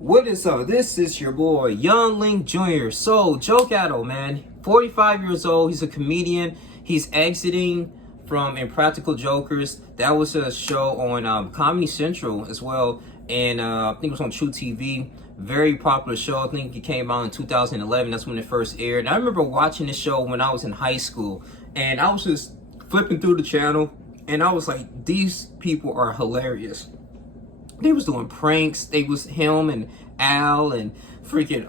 What is up? This is your boy, Young Link Jr. So, Gatto, man, 45 years old. He's a comedian. He's exiting from Impractical Jokers. That was a show on Comedy Central as well. And I think it was on True TV. Very popular show. I think it came out in 2011. That's when it first aired. And I remember watching the show when I was in high school. And I was just flipping through the channel. And I was like, these people are hilarious. They was doing pranks. They was him and Al and freaking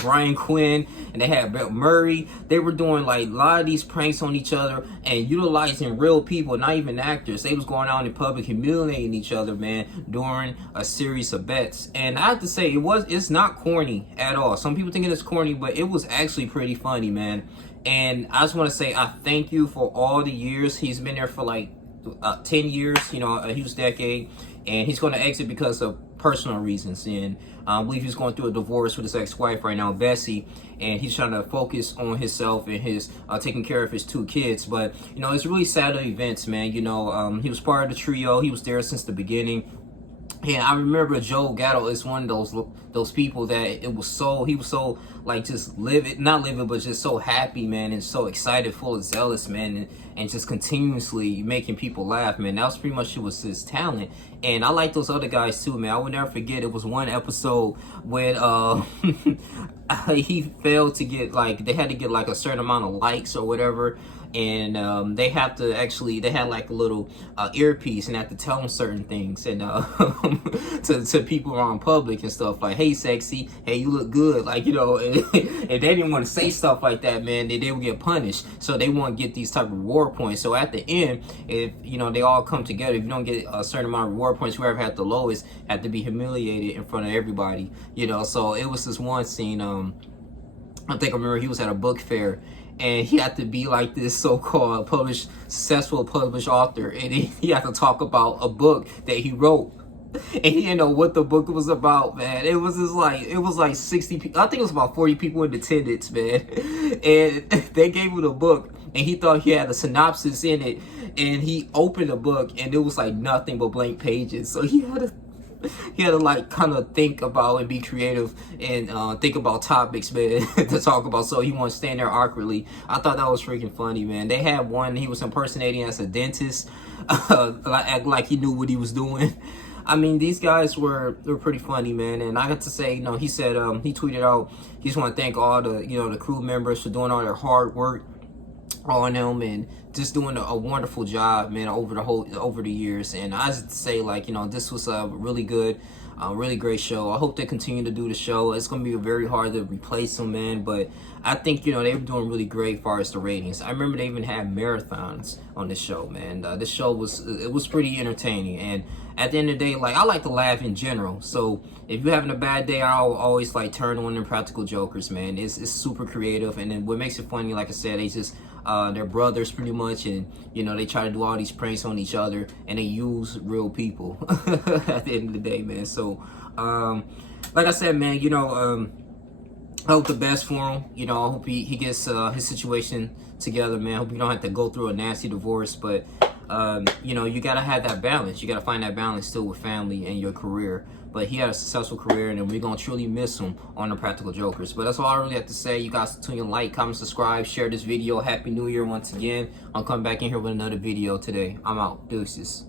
Brian Quinn, and they had Bill Murray. They were doing like a lot of these pranks on each other and utilizing real people, not even actors. They was going out in public humiliating each other, man, during a series of bets. And I have to say, it's not corny at all. Some people think it's corny, but it was actually pretty funny, man. And I just want to say I thank you for all the years. He's been there for like 10 years, you know, a huge decade, and he's going to exit because of personal reasons. And I believe he's going through a divorce with his ex-wife right now, Bessie, and he's trying to focus on himself and his taking care of his 2 kids. But you know, it's really sad events, man. You know, he was part of the trio. He was there since the beginning. And I remember Gatto is one of those people that he was so like just not living, but just so happy, man, and so excited, full of zealous, man, and just continuously making people laugh, man. That was pretty much was his talent. And I like those other guys too, man. I would never forget, it was one episode when he failed to get, like, they had to get like a certain amount of likes or whatever. And they had like a little earpiece and had to tell them certain things, and to people around public and stuff, like, hey sexy, hey you look good, like, you know. And they didn't want to say stuff like that, man. They would get punished, so they want to get these type of reward points. So at the end, if you know, they all come together, if you don't get a certain amount of reward points, whoever had the lowest had to be humiliated in front of everybody, you know. So it was this one scene, I think I remember he was at a book fair, and he had to be like this so-called successful published author, and he had to talk about a book that he wrote, and he didn't know what the book was about, man. It was like 60 people. I think it was about 40 people in attendance, man. And they gave him the book, and he thought he had a synopsis in it, and he opened the book, and it was like nothing but blank pages. So he had to like kind of think about and be creative and think about topics, man, to talk about. So he won't stand there awkwardly. I thought that was freaking funny, man. They had one, he was impersonating as a dentist, like he knew what he was doing. I mean, these guys were pretty funny, man. And I got to say, you know, he said, he tweeted out, he just want to thank all the, you know, the crew members for doing all their hard work on him and just doing a wonderful job, man, over the years. And I just say, like, you know, this was a really good, really great show. I hope they continue to do the show. It's gonna be very hard to replace them, man, but I think, you know, they were doing really great as far as the ratings. I remember they even had marathons on this show, man. This show was pretty entertaining, and at the end of the day, like, I like to laugh in general. So if you're having a bad day, I'll always like turn on Impractical Jokers, man. It's super creative, and then what makes it funny, like I said, they just they're brothers pretty much, and you know, they try to do all these pranks on each other, and they use real people at the end of the day, man. So like I said, man, you know, I hope the best for him. You know, I hope he gets his situation together, man. I hope you don't have to go through a nasty divorce, but you know, you gotta have that balance. You gotta find that balance still with family and your career. But he had a successful career, and we're gonna truly miss him on the Practical Jokers. But that's all I really have to say. You guys continue to like, comment, subscribe, share this video. Happy New Year once again. I'll come back in here with another video today. I'm out. Deuces.